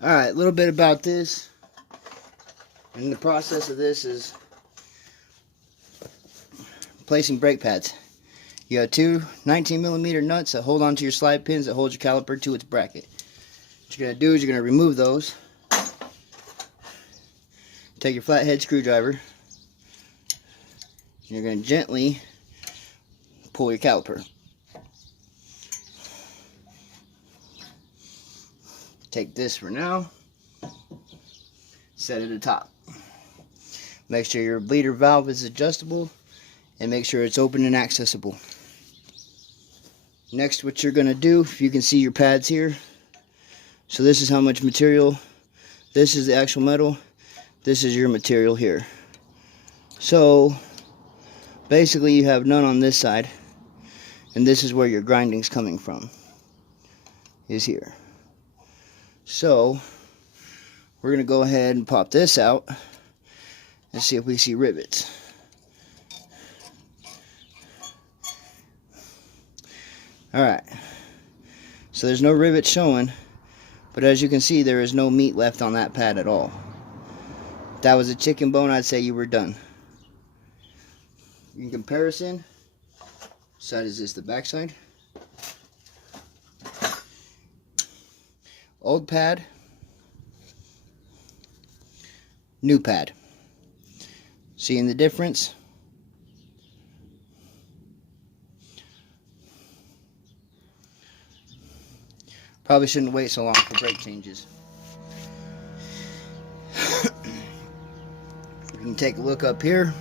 Alright, a little bit about this. And the process of this is placing brake pads. You have two 19mm nuts that hold onto your slide pins that hold your caliper to its bracket. What you're going to do is you're going to remove those. Take your flathead screwdriver. And you're going to gently pull your caliper. Take this for now. Set it at the top. Make sure your bleeder valve is adjustable and make sure it's open and accessible. Next, what you're going to do, if you can see your pads here, so this is how much material, this is the actual metal, this is your material here. So basically you have none on this side, and this is where your grinding's coming from, is here. So we're going to go ahead and pop this out and see if we see rivets. Alright, so there's no rivets showing, but as you can see, there is no meat left on that pad at all. If that was a chicken bone, I'd say you were done. In comparison, side is this, the back side. Old pad, new pad. Seeing the difference? Probably shouldn't wait so long for brake changes. You can take a look up here.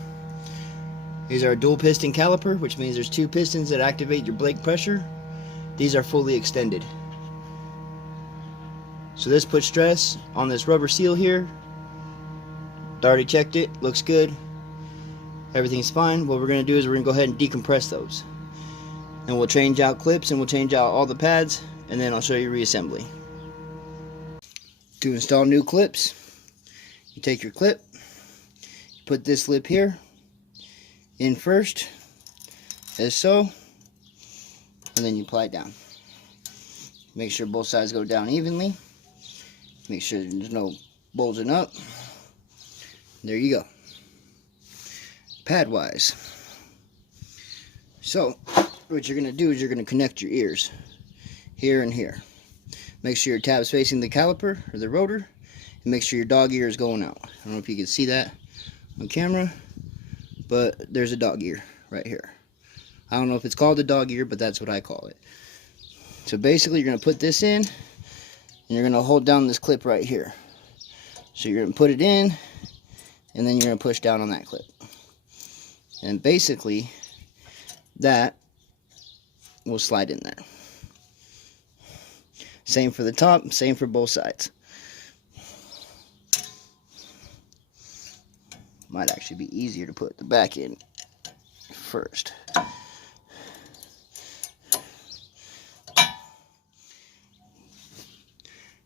These are a dual piston caliper, which means there's two pistons that activate your brake pressure. These are fully extended. So this puts stress on this rubber seal here. Already checked it, looks good. Everything's fine. What we're going to do is we're going to go ahead and decompress those. And we'll change out clips and we'll change out all the pads, and then I'll show you reassembly. To install new clips, you take your clip, you put this lip here in first, as so, and then you apply it down. Make sure both sides go down evenly. Make sure there's no bulging up. There you go. Pad wise. So what you're going to do is you're going to connect your ears here and here. Make sure your tab's facing the caliper or the rotor, and make sure your dog ear is going out. I don't know if you can see that on camera, but there's a dog ear right here. I don't know if it's called a dog ear, but that's what I call it. So basically you're going to put this in, and you're going to hold down this clip right here. So you're going to put it in, and then you're going to push down on that clip. And basically that will slide in there. Same for the top, same for both sides. Might actually be easier to put the back in first.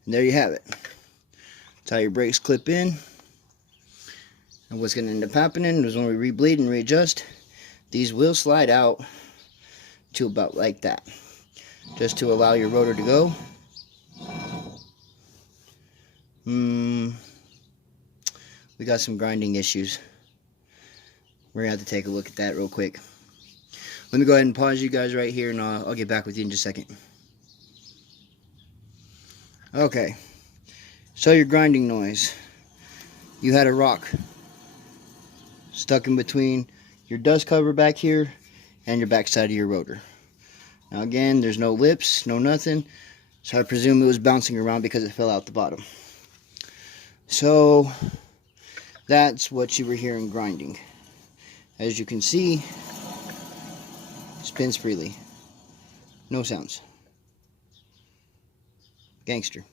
And there you have it. That's how your brakes clip in. And what's going to end up happening is when we re-bleed and readjust, these will slide out to about like that, just to allow your rotor to go. We got some grinding issues. We're going to have to take a look at that real quick. Let me go ahead and pause you guys right here, and I'll get back with you in just a second. Okay, so your grinding noise. You had a rock stuck in between your dust cover back here and your back side of your rotor. Now again, there's no lips, no nothing, so I presume it was bouncing around because it fell out the bottom. So that's what you were hearing grinding. As you can see, spins freely, no sounds. Gangster.